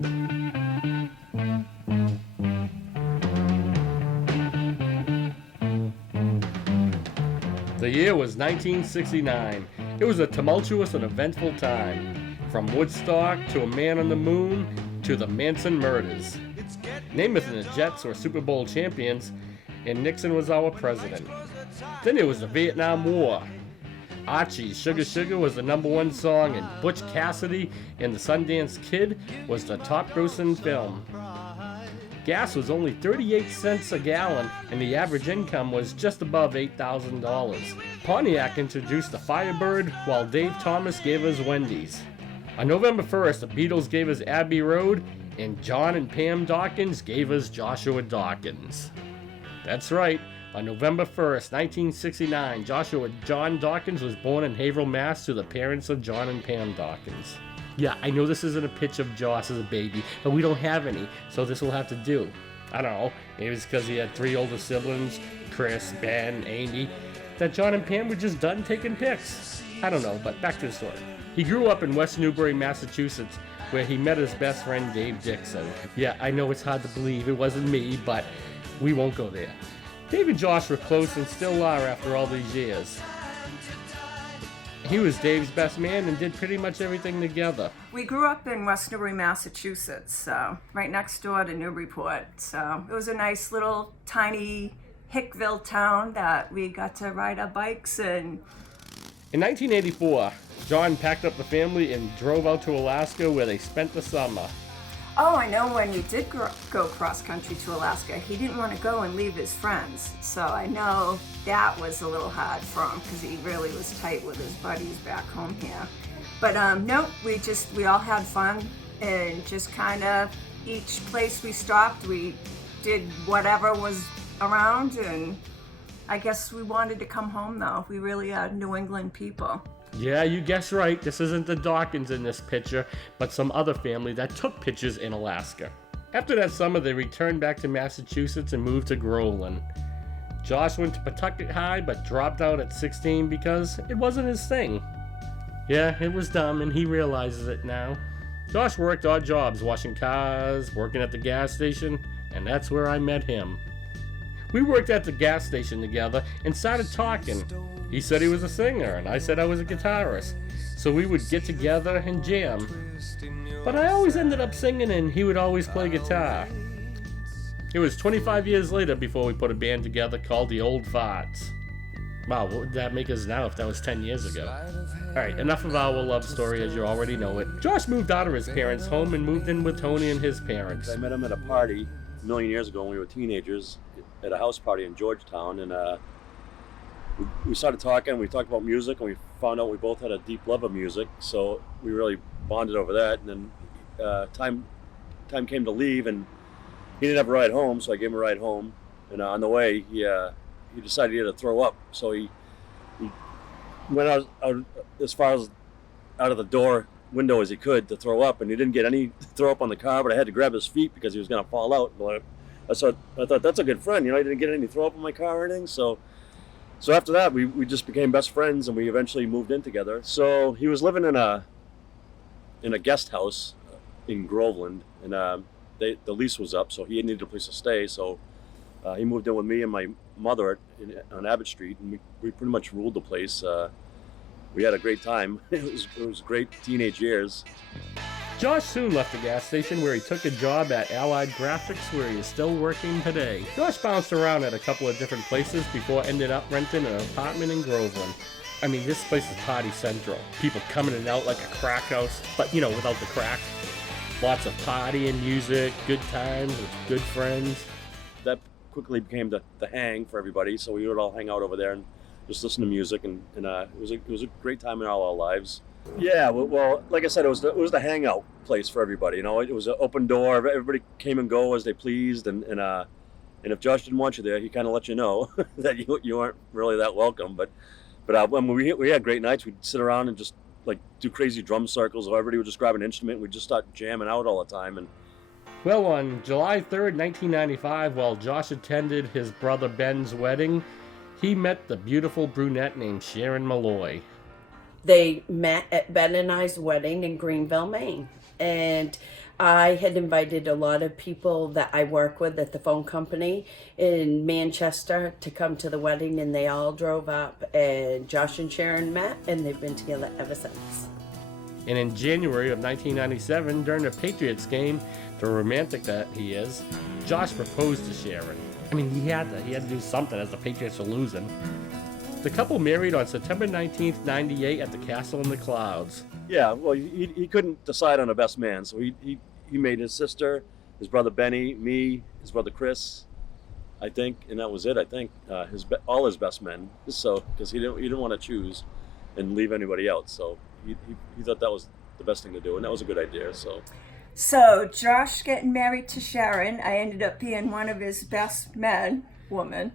The year was 1969. It was a tumultuous and eventful time. From Woodstock to A Man on the Moon to the Manson murders. Namath and the Jets were Super Bowl champions, and Nixon was our president. Then there was the Vietnam War. Archie's Sugar Sugar was the #1 song, and Butch Cassidy and the Sundance Kid was the top grossing film. Gas was only 38 cents a gallon, and the average income was just above $8,000. Pontiac introduced the Firebird, while Dave Thomas gave us Wendy's. On November 1st, the Beatles gave us Abbey Road, and John and Pam Dawkins gave us Joshua Dawkins. That's right, on November 1st, 1969, Joshua John Dawkins was born in Haverhill, Mass. To the parents of John and Pam Dawkins. Yeah, I know this isn't a pitch of Josh as a baby, but we don't have any, so this will have to do. I don't know, maybe it's because he had 3 older siblings, Chris, Ben, Amy, that John and Pam were just done taking pics. I don't know, but back to the story. He grew up in West Newbury, Massachusetts, where he met his best friend Dave Dixon. Yeah, I know it's hard to believe it wasn't me, but we won't go there. Dave and Josh were close and still are after all these years. He was Dave's best man and did pretty much everything together. We grew up in West Newbury, Massachusetts, so right next door to Newburyport. So it was a nice little tiny Hickville town that we got to ride our bikes in. In 1984, John packed up the family and drove out to Alaska, where they spent the summer. Oh, I know when we did go cross-country to Alaska, he didn't want to go and leave his friends. So I know that was a little hard for him because he really was tight with his buddies back home here. But no, we all had fun and just kind of each place we stopped, we did whatever was around, and I guess we wanted to come home though. We really are New England people. Yeah, you guessed right. This isn't the Dawkins in this picture, but some other family that took pictures in Alaska. After that summer, they returned back to Massachusetts and moved to Groveland. Josh went to Pawtucket High, but dropped out at 16 because it wasn't his thing. Yeah, it was dumb, and he realizes it now. Josh worked odd jobs, washing cars, working at the gas station, and that's where I met him. We worked at the gas station together and started talking. He said he was a singer, and I said I was a guitarist. So we would get together and jam. But I always ended up singing, and he would always play guitar. It was 25 years later before we put a band together called the Old Farts. Wow, what would that make us now if that was 10 years ago? Alright, enough of our love story as you already know it. Josh moved out of his parents' home and moved in with Tony and his parents. I met him at a party a million years ago when we were teenagers at a house party in Georgetown, and we started talking. We talked about music, and we found out we both had a deep love of music, so we really bonded over that. And then time came to leave, and he didn't have a ride home, so I gave him a ride home. And on the way, he decided he had to throw up, so he went out as far as out of the door window as he could to throw up, and he didn't get any throw up on the car, but I had to grab his feet because he was going to fall out. I thought that's a good friend, I didn't get any throw up on my car or anything. So after that, we just became best friends, and we eventually moved in together. So he was living in a guest house in Groveland, and the lease was up, so he needed a place to stay. So he moved in with me and my mother on Abbott Street, and we pretty much ruled the place. We had a great time. It was great teenage years. Josh soon left the gas station, where he took a job at Allied Graphics, where he is still working today. Josh bounced around at a couple of different places before ending up renting an apartment in Groveland. I mean, this place is party central. People coming in and out like a crack house, but without the crack. Lots of partying, music, good times with good friends. That quickly became the hang for everybody, so we would all hang out over there and just listen to music, and it was a great time in all our lives. Yeah, well, like I said, it was the hangout place for everybody. It was an open door. Everybody came and go as they pleased, and if Josh didn't want you there, he kind of let you know that you weren't really that welcome. But when we had great nights, we'd sit around and just do crazy drum circles, or everybody would just grab an instrument. We'd just start jamming out all the time. And well, on July 3rd, 1995, while Josh attended his brother Ben's wedding, he met the beautiful brunette named Sharon Malloy. They met at Ben and I's wedding in Greenville, Maine. And I had invited a lot of people that I work with at the phone company in Manchester to come to the wedding, and they all drove up, and Josh and Sharon met, and they've been together ever since. And in January of 1997, during the Patriots game, the romantic that he is, Josh proposed to Sharon. I mean, he had to do something as the Patriots were losing. The couple married on September 19th, 98 at the Castle in the Clouds. Yeah, well, he couldn't decide on a best man, so he made his sister, his brother Benny, me, his brother Chris, I think, and that was it. I think all his best men. So because he didn't want to choose and leave anybody out, so he thought that was the best thing to do, and that was a good idea. So Josh getting married to Sharon, I ended up being one of his best woman,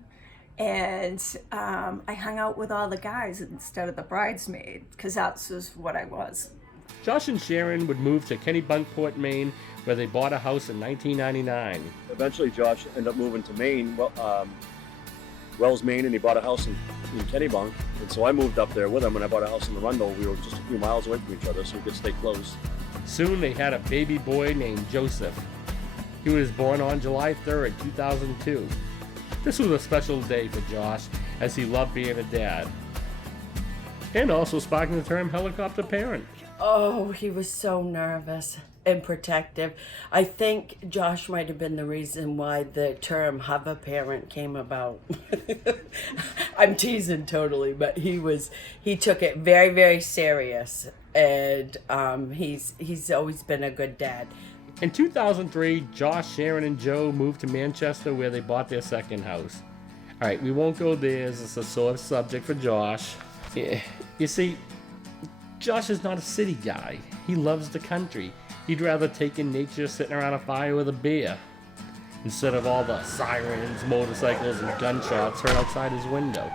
and I hung out with all the guys instead of the bridesmaid, because that's just what I was. Josh and Sharon would move to Kennebunkport, Maine, where they bought a house in 1999. Eventually, Josh ended up moving to Maine, Wells, Maine, and he bought a house in Kennebunk. And so I moved up there with him, and I bought a house in Arundel. We were just a few miles away from each other, so we could stay close. Soon they had a baby boy named Joseph. He was born on July 3rd, 2002. This was a special day for Josh, as he loved being a dad. And also sparking the term helicopter parent. Oh, he was so nervous and protective. I think Josh might have been the reason why the term hover parent came about. I'm teasing totally, but he took it very, very serious, and he's always been a good dad. In 2003, Josh, Sharon, and Joe moved to Manchester, where they bought their second house. All right, we won't go there, as it's a sore subject for Josh. Yeah. You see, Josh is not a city guy. He loves the country. He'd rather take in nature sitting around a fire with a beer, instead of all the sirens, motorcycles, and gunshots heard outside his window.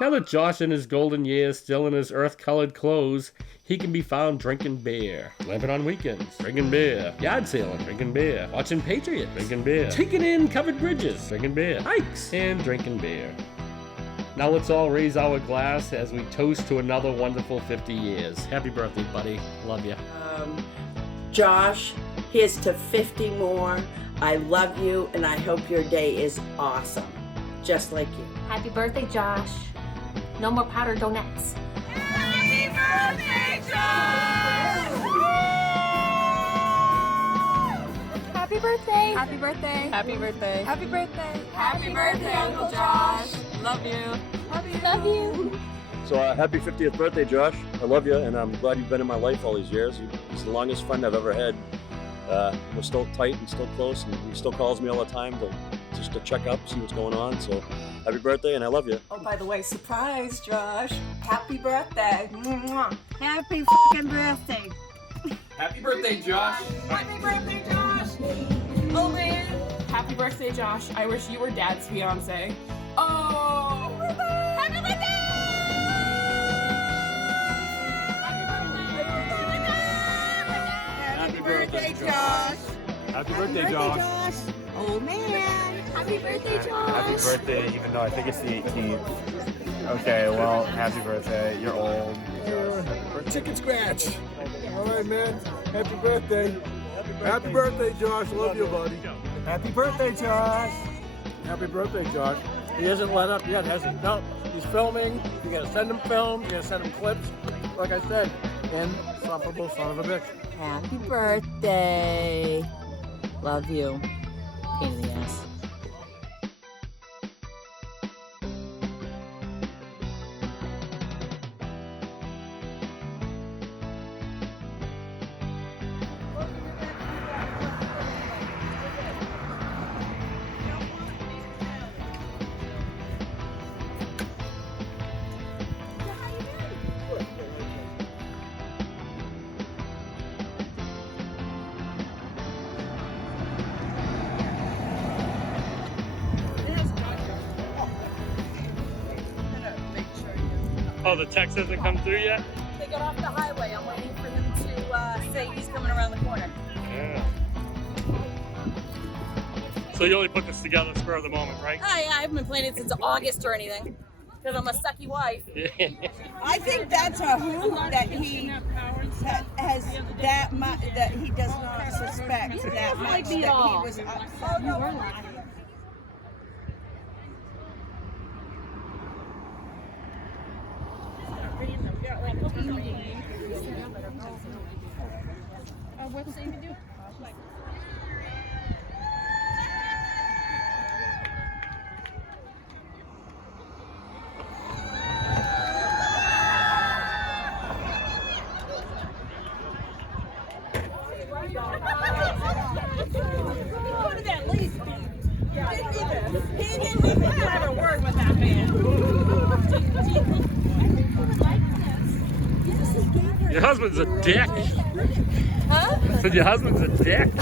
Now that Josh in his golden years still in his earth-colored clothes, he can be found drinking beer, living on weekends, drinking beer, yard sailing, drinking beer, watching Patriot, drinking beer, taking in covered bridges, drinking beer, hikes, and drinking beer. Now let's all raise our glass as we toast to another wonderful 50 years. Happy birthday, buddy. Love you. Josh, here's to 50 more. I love you, and I hope your day is awesome, just like you. Happy birthday, Josh. No more powdered donuts. Happy birthday, Josh! Happy birthday. Happy birthday. Happy birthday. Happy birthday. Happy birthday, Uncle Josh. Love you. Love you. So happy 50th birthday, Josh. I love you, and I'm glad you've been in my life all these years. He's the longest friend I've ever had. We're still tight and still close, and he still calls me all the time just to check up, see what's going on. So happy birthday, and I love you. Oh, by the way, surprise, Josh. Happy birthday. Mwah. Happy f***ing birthday. Happy birthday, Josh. Happy birthday, Josh. Oh, man. Happy birthday, Josh. I wish you were Dad's fiance. Oh. Happy birthday. Happy birthday, Josh. Happy birthday, Josh. Oh, man. Happy birthday, Josh. Happy birthday, even though I think it's the 18th. Okay, well, happy birthday. You're old. Chicken scratch. All right, man. Happy birthday. Happy birthday, Josh. Love you, buddy. Happy birthday, Josh. Happy birthday, Josh. He hasn't let up yet, has he? No. He's filming. You gotta send him film. You gotta send him clips. Like I said, insufferable son of a bitch. Happy birthday. Love you. Pain in the ass. Oh, the text hasn't come through yet? They got off the highway. I'm waiting for him to say he's coming around the corner. Yeah. So you only put this together spur of the moment, right? I haven't been planning since August or anything. Because I'm a sucky wife. I think that's a who that he has that much that he does not suspect that much that he was. Oh no. What's Amy do? What did that least be? He didn't even have a word with that man. Your husband's a dick. Huh? I said your husband's a dick.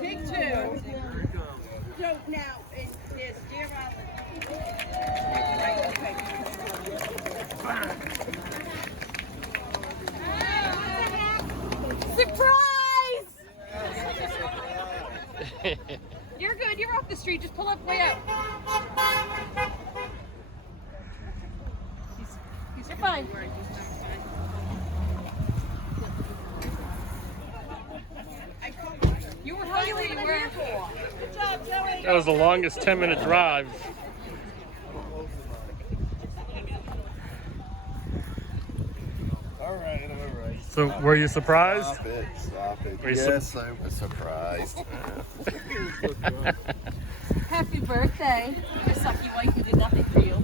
Take two. So now, there's dear Surprise! You're good. You're off the street. Just pull up way up. You're fine. You were hungry. You were. Good job, Joey. That was the longest 10-minute drive. All right. So, were you surprised? Stop it. Were you Yes, I was surprised. Happy birthday. Your sucky wife who did nothing for you.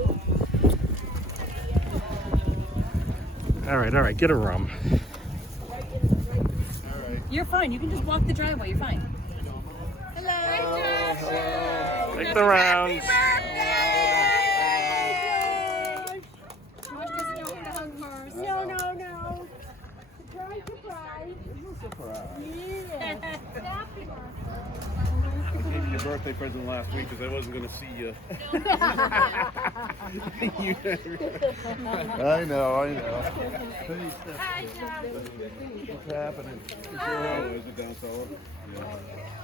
All right, get a rum. You're fine. You can just walk the driveway. You're fine. Hello. Take the rounds. Josh doesn't know how to hug cars. No. Surprise. Yeah. I gave you your birthday present last week because I wasn't going to see you. I know. What's happening? Is it down solo? Yeah.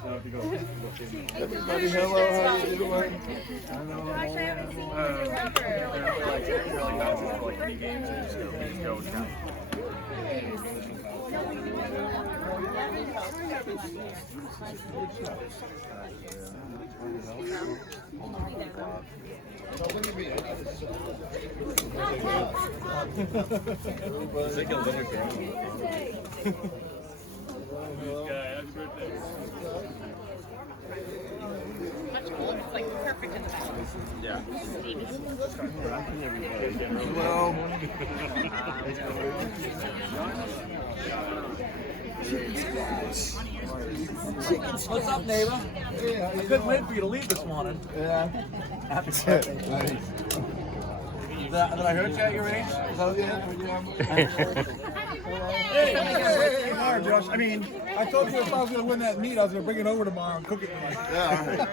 Now if you go Everybody, hello. How you doing? It's like perfect in the back. Yeah. Well, What's up, neighbor? I couldn't wait for you to leave this morning. yeah. Happy birthday. Nice. Did I hurt you at your age? Is that Hey, tomorrow, Josh. I mean, I told you if I was going to win that meat, I was going to bring it over tomorrow and cook it. Yeah.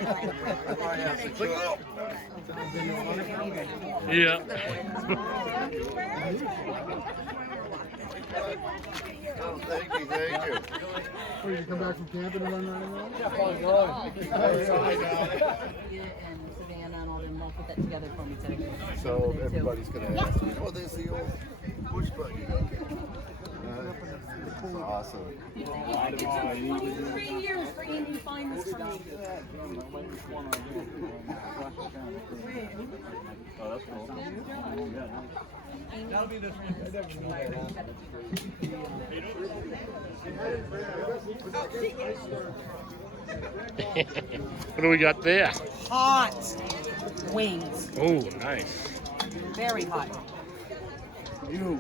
Oh, thank you. Where, you come back from camping and run around? Yeah, And Savannah and all them all put that together for me today. So everybody's going to ask me, oh, there's the old push button. That's awesome. It took 3 years for Andy to find this for me. Oh, that's cool. That'll be this What do we got there? Hot wings. Oh, nice. Very hot. Well,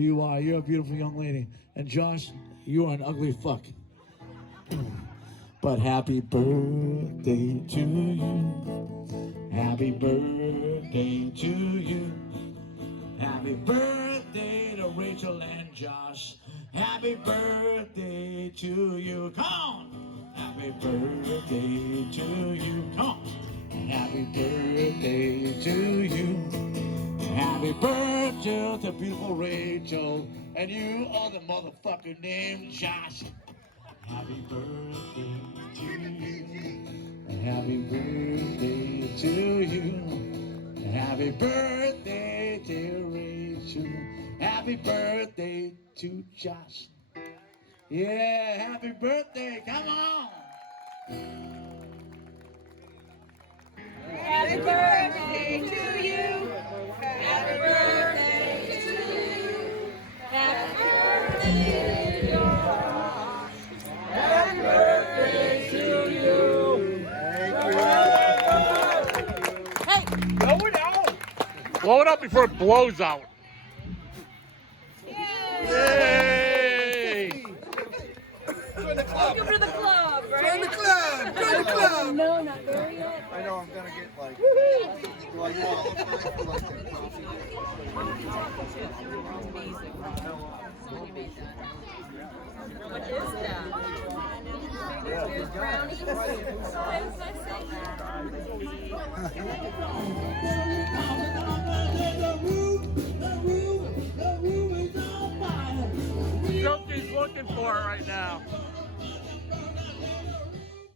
you are. You're a beautiful young lady. And Josh, you are an ugly fuck. But happy birthday to you. Happy birthday to you. Happy birthday to Rachel and Josh. Happy birthday to you. Come on. Happy birthday to you. Come on. Happy birthday to you. Happy birthday to beautiful Rachel. And you are the motherfucker named Josh. Happy birthday to you. Happy birthday to you. Happy birthday to Rachel. Happy birthday to Josh. Yeah, happy birthday. Come on. Happy birthday to you. Happy birthday to you. Happy birthday, Josh. Happy birthday to you. Hey, blow it out. Blow it up before it blows out. Yay! Welcome to the club, right? Join the club! Join the club! No, not there yet. I know I'm gonna get like What is that? There's brownies. Something's looking for her right now.